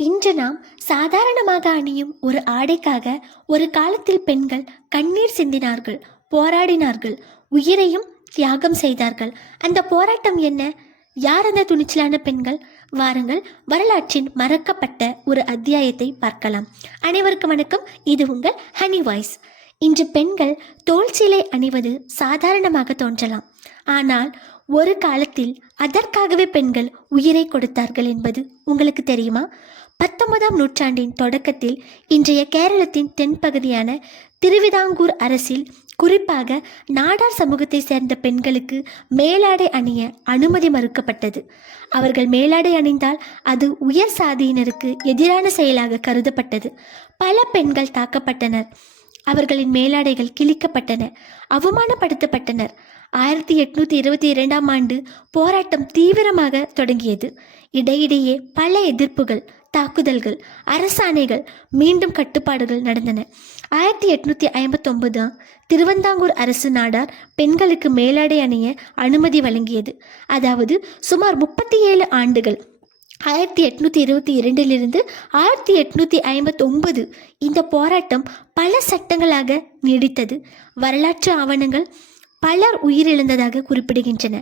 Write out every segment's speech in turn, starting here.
இன்று நாம் சாதாரணமாக அணியும் ஒரு ஆடைக்காக ஒரு காலத்தில் பெண்கள் கண்ணீர் சிந்தினார்கள், போராடினார்கள், உயிரையும் தியாகம் செய்தார்கள். அந்த போராட்டம் என்ன? யார் அந்த துணிச்சலான பெண்கள்? வாருங்கள், வரலாற்றின் மறக்கப்பட்ட ஒரு அத்தியாயத்தை பார்க்கலாம். அனைவருக்கும் வணக்கம். இது உங்கள் ஹனி வாய்ஸ். இன்று பெண்கள் தோல் சீலை அணிவது சாதாரணமாக தோன்றலாம். ஆனால் ஒரு காலத்தில் அதற்காகவே பெண்கள் உயிரை கொடுத்தார்கள் என்பது உங்களுக்கு தெரியுமா? 19ஆம் நூற்றாண்டின் தொடக்கத்தில் இன்றைய கேரளத்தின் தென்பகுதியான திருவிதாங்கூர் அரசில் குறிப்பாக நாடார் சமூகத்தை சேர்ந்த பெண்களுக்கு மேலாடை அணிய அனுமதி மறுக்கப்பட்டது. அவர்கள் மேலாடை அணிந்தால் அது உயர் சாதியினருக்கு எதிரான செயலாக கருதப்பட்டது. பல பெண்கள் தாக்கப்பட்டனர். அவர்களின் மேலாடைகள் கிழிக்கப்பட்டன, அவமானப்படுத்தப்பட்டனர். 1822ஆம் ஆண்டு போராட்டம் தீவிரமாக தொடங்கியது. இடையிடையே பல எதிர்ப்புகள், தாக்குதல்கள், அரசாணைகள், மீண்டும் கட்டுப்பாடுகள் நடந்தன. 1859 திருவிதாங்கூர் அரசு நாடார் பெண்களுக்கு மேலாடை அணிய அனுமதி வழங்கியது. அதாவது சுமார் 37 ஆண்டுகள், 1822 1859 இந்த போராட்டம் பல சட்டங்களாக நீடித்தது. வரலாற்று ஆவணங்கள் பலர் உயிரிழந்ததாக குறிப்பிடுகின்றன.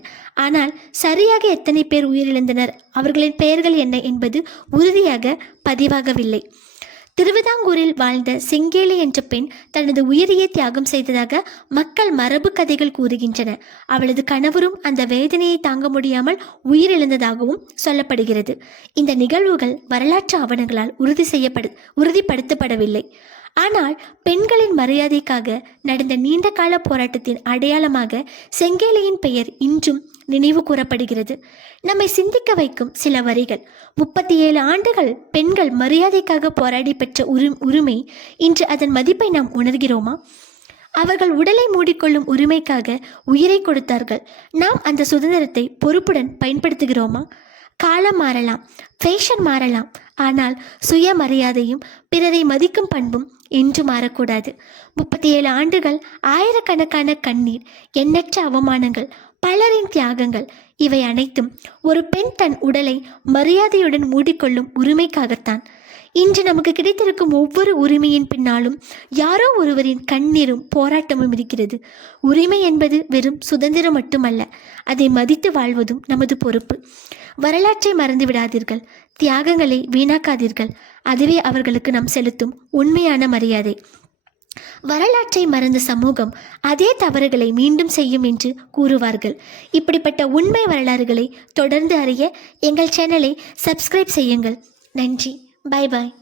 ஆனால் சரியாக எத்தனை பேர் உயிரிழந்தனர், அவர்களின் பெயர்கள் என்ன என்பது உறுதியாக பதிவாகவில்லை. திருவிதாங்கூரில் வாழ்ந்த செங்கேலி என்ற பெண் தனது உயிரையே தியாகம் செய்ததாக மக்கள் மரபு கதைகள் கூறுகின்றன. அவளது கணவரும் அந்த வேதனையை தாங்க முடியாமல் உயிரிழந்ததாகவும் சொல்லப்படுகிறது. இந்த நிகழ்வுகள் வரலாற்று ஆவணங்களால் உறுதிப்படுத்தப்படவில்லை. ஆனால் பெண்களின் மரியாதைக்காக நடந்த நீண்ட கால போராட்டத்தின் அடையாளமாக செங்கேலியின் பெயர் இன்றும் நினைவு கூறப்படுகிறது. நம்மை சிந்திக்க வைக்கும் சில வரிகள். 37 ஆண்டுகள் பெண்கள் மரியாதைக்காக போராடி பெற்ற உரிமை, இன்று அதன் மதிப்பை நாம் உணர்கிறோமா? அவர்கள் உடலை மூடிக்கொள்ளும் உரிமைக்காக உயிரை கொடுத்தார்கள். நாம் அந்த சுதந்திரத்தை பொறுப்புடன் பயன்படுத்துகிறோமா? காலம் மாறலாம், ஃபேஷன் மாறலாம், ஆனால் சுயமரியாதையும் பிறரை மதிக்கும் பண்பும் என்று மாறக்கூடாது. 37 ஆண்டுகள், ஆயிரக்கணக்கான கண்ணீர், எண்ணற்ற அவமானங்கள், பலரின் தியாகங்கள், இவை அனைத்தும் ஒரு பெண் தன் உடலை மரியாதையுடன் மூடிக்கொள்ளும் உரிமைக்காகத்தான். இன்று நமக்கு கிடைத்திருக்கும் ஒவ்வொரு உரிமையின் பின்னாலும் யாரோ ஒருவரின் கண்ணீரும் போராட்டமும் இருக்கிறது. உரிமை என்பது வெறும் சுதந்திரம் மட்டுமல்ல, அதை மதித்து வாழ்வதும் நமது பொறுப்பு. வரலாற்றை மறந்து விடாதீர்கள், தியாகங்களை வீணாக்காதீர்கள். அதுவே அவர்களுக்கு நாம் செலுத்தும் உண்மையான மரியாதை. வரலாற்றை மறந்த சமூகம் அதே தவறுகளை மீண்டும் செய்யும் என்று கூறுவார்கள். இப்படிப்பட்ட உண்மை வரலாறுகளை தொடர்ந்து அறிய எங்கள் சேனலை சப்ஸ்கிரைப் செய்யுங்கள். நன்றி. பாய் பாய்.